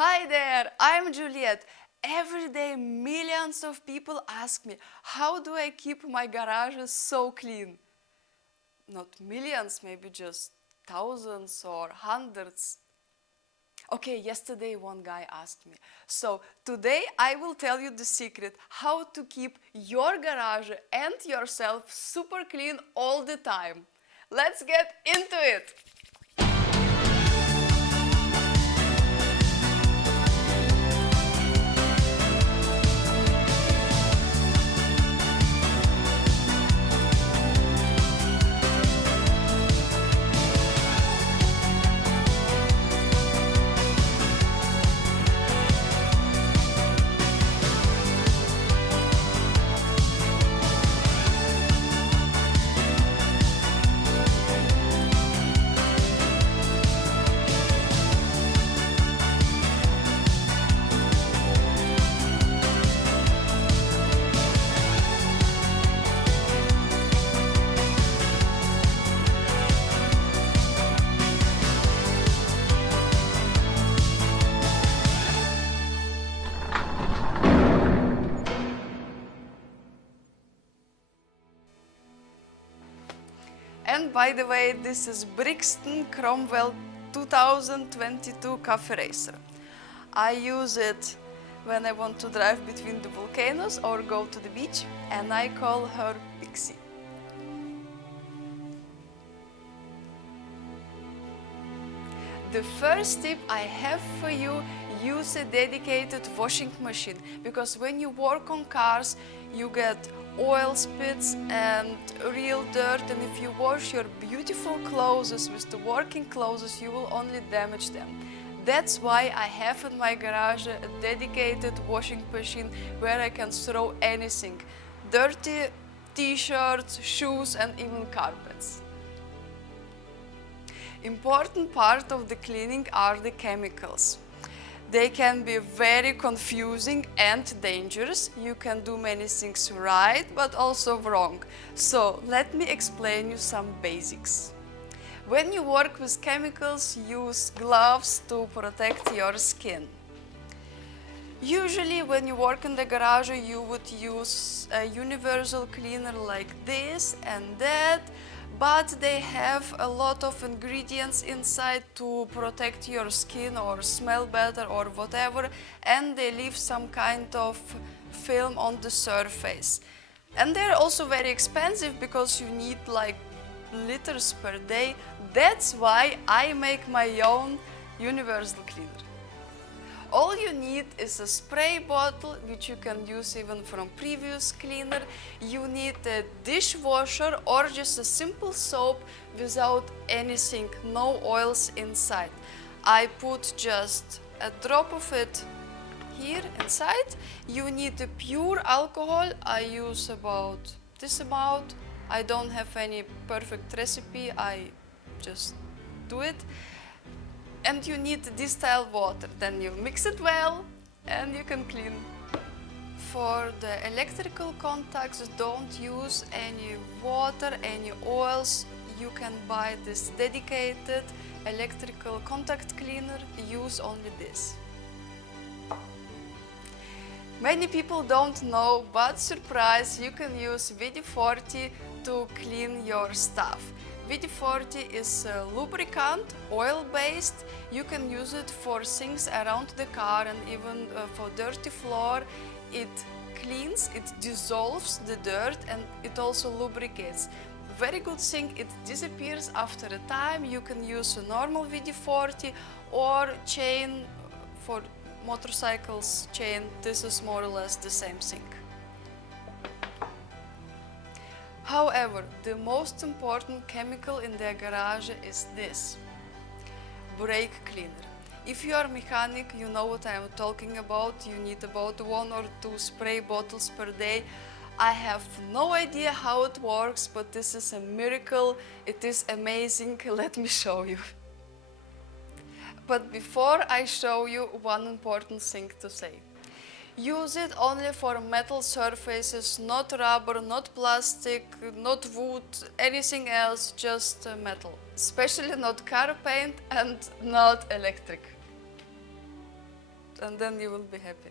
Hi there, I'm Juliet. Every day millions of people ask me, how do I keep my garages so clean? Not millions, maybe just thousands or hundreds. Okay, yesterday one guy asked me. So today I will tell you the secret how to keep your garage and yourself super clean all the time. Let's get into it! And by the way, this is Brixton Cromwell 2022 Cafe Racer. I use it when I want to drive between the volcanoes or go to the beach, and I call her Pixie. The first tip I have for you, use a dedicated washing machine, because when you work on cars you get oil spits and real dirt, and if you wash your beautiful clothes with the working clothes you will only damage them. That's why I have in my garage a dedicated washing machine where I can throw anything. Dirty t-shirts, shoes and even carpets. Important part of the cleaning are the chemicals. They can be very confusing and dangerous. You can do many things right, but also wrong. So let me explain you some basics. When you work with chemicals, use gloves to protect your skin. Usually when you work in the garage, you would use a universal cleaner like this and that, but they have a lot of ingredients inside to protect your skin or smell better or whatever, and they leave some kind of film on the surface. And they're also very expensive because you need like liters per day. That's why I make my own universal cleaner. All you need is a spray bottle, which you can use even from previous cleaner. You need a dishwasher or just a simple soap without anything, no oils inside. I put just a drop of it here inside. You need a pure alcohol. I use about this amount. I don't have any perfect recipe, I just do it. And you need distilled water. Then you mix it well and you can clean. For the electrical contacts, don't use any water, any oils. You can buy this dedicated electrical contact cleaner. Use only this. Many people don't know, but surprise, you can use WD-40 to clean your stuff. WD-40 is a lubricant, oil-based. You can use it for things around the car and even for dirty floor. It cleans, it dissolves the dirt and it also lubricates. Very good thing, it disappears after a time. You can use a normal WD-40 or chain for motorcycles chain. This is more or less the same thing. However, the most important chemical in the garage is this, brake cleaner. If you are a mechanic, you know what I am talking about. You need about 1 or 2 spray bottles per day. I have no idea how it works, but this is a miracle. It is amazing. Let me show you. But before I show you, one important thing to say. Use it only for metal surfaces, not rubber, not plastic, not wood, anything else, just metal. Especially not car paint and not electric. and then you will be happy.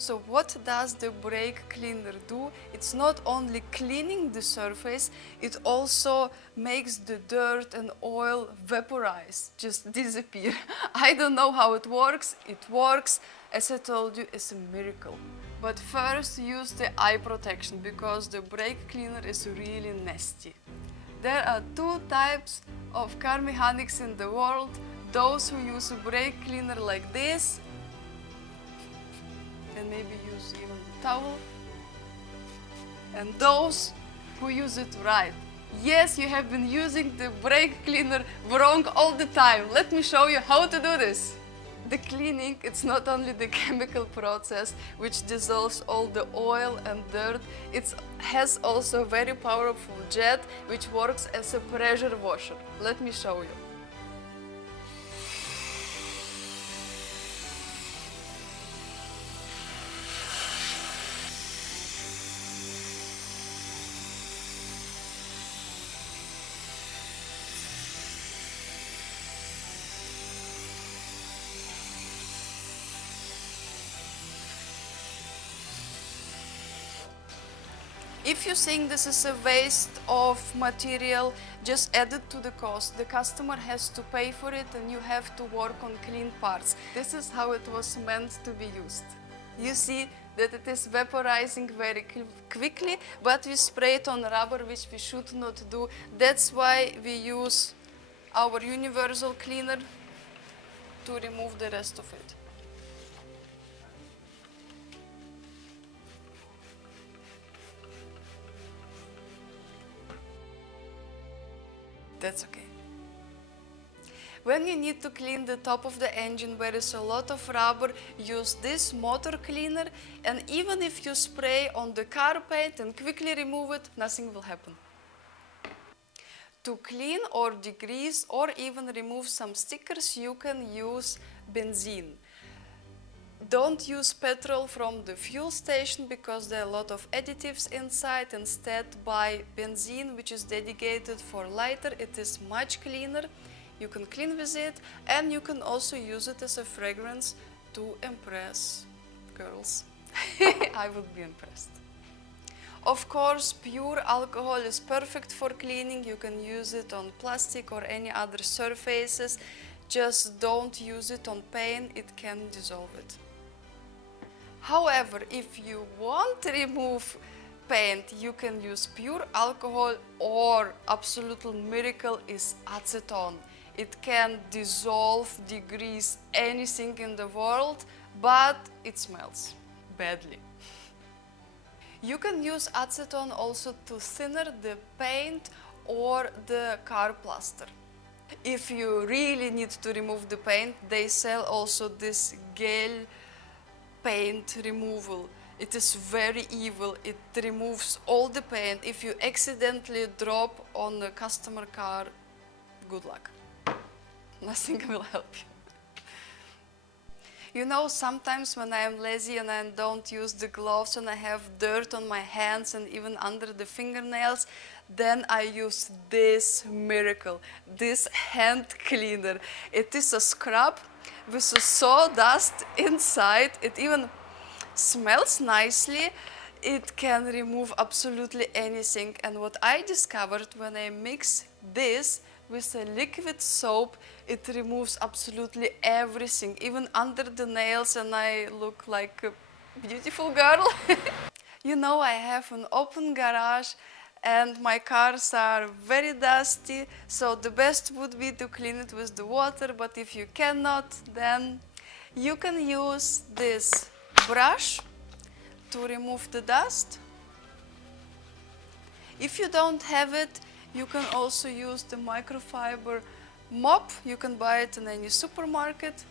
So what does the brake cleaner do? It's not only cleaning the surface, it also makes the dirt and oil vaporize, just disappear. I don't know how it works. It works. As I told you, it's a miracle. But first use the eye protection because the brake cleaner is really nasty. There are two types of car mechanics in the world. Those who use a brake cleaner like this, and maybe use even the towel, and those who use it right. Yes, you have been using the brake cleaner wrong all the time. Let me show you how to do this. The cleaning, it's not only the chemical process which dissolves all the oil and dirt, it has also a very powerful jet which works as a pressure washer. Let me show you. If you think this is a waste of material, just add it to the cost. The customer has to pay for it and you have to work on clean parts. This is how it was meant to be used. You see that it is vaporizing very quickly, but we spray it on rubber, which we should not do. That's why we use our universal cleaner to remove the rest of it. That's okay. When you need to clean the top of the engine where is a lot of rubber, use this motor cleaner, and even if you spray on the car paint and quickly remove it, nothing will happen. To clean or degrease or even remove some stickers, you can use benzene. Don't use petrol from the fuel station because there are a lot of additives inside. Instead, buy benzene, which is dedicated for lighter. It is much cleaner. You can clean with it, and you can also use it as a fragrance to impress girls. I would be impressed. Of course, pure alcohol is perfect for cleaning. You can use it on plastic or any other surfaces. Just don't use it on paint, it can dissolve it. However, if you want to remove paint, you can use pure alcohol, or absolute miracle is acetone. It can dissolve, degrease anything in the world, but it smells badly. You can use acetone also to thinner the paint or the car plaster. If you really need to remove the paint, they sell also this gel paint removal. It is very evil. It removes all the paint. If you accidentally drop on a customer car, good luck. Nothing will help you. You know, sometimes when I am lazy and I don't use the gloves and I have dirt on my hands and even under the fingernails, then I use this miracle, this hand cleaner. It is a scrub with a sawdust inside. It even smells nicely. It can remove absolutely anything. And what I discovered when I mix this with a liquid soap, it removes absolutely everything, even under the nails, and I look like a beautiful girl. You know, I have an open garage and my cars are very dusty, so the best would be to clean it with the water, but if you cannot, then you can use this brush to remove the dust. If you don't have it, you can also use the microfiber mop. You can buy it in any supermarket.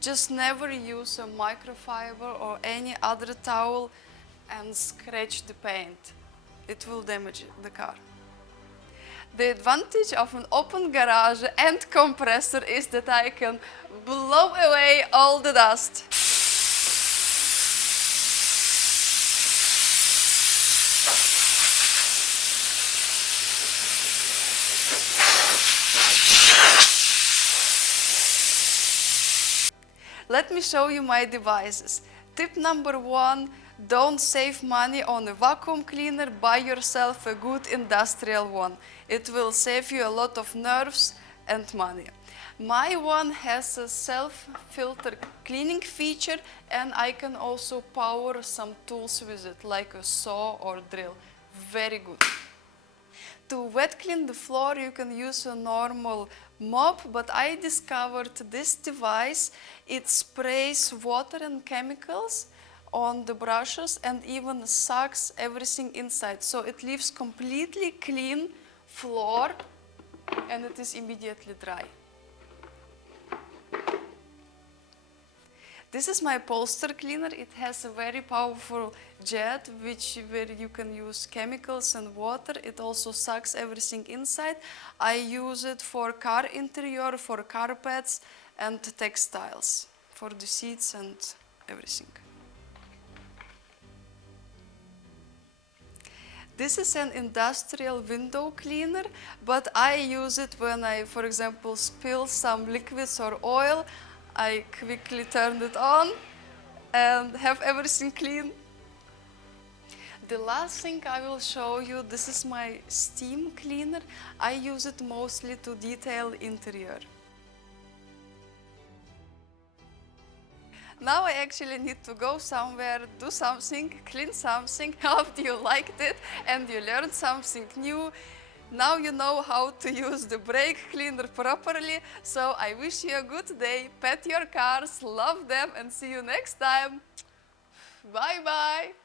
Just never use a microfiber or any other towel and scratch the paint. It will damage the car. The advantage of an open garage and compressor is that I can blow away all the dust. Let me show you my devices. Tip number 1, don't save money on a vacuum cleaner, buy yourself a good industrial one. It will save you a lot of nerves and money. My one has a self-filter cleaning feature, and I can also power some tools with it, like a saw or drill. Very good. To wet clean the floor, you can use a normal mop, but I discovered this device. It sprays water and chemicals on the brushes and even sucks everything inside. So it leaves completely clean floor and it is immediately dry. This is my poster cleaner. It has a very powerful jet where you can use chemicals and water. It also sucks everything inside. I use it for car interior, for carpets and textiles, for the seats and everything. This is an industrial window cleaner, but I use it when I, for example, spill some liquids or oil. I quickly turn it on and have everything clean. The last thing I will show you, this is my steam cleaner. I use it mostly to detail interior. Now I actually need to go somewhere, do something, clean something. Hope you liked it and you learned something new. Now you know how to use the brake cleaner properly. So I wish you a good day, pet your cars, love them, and see you next time. Bye bye.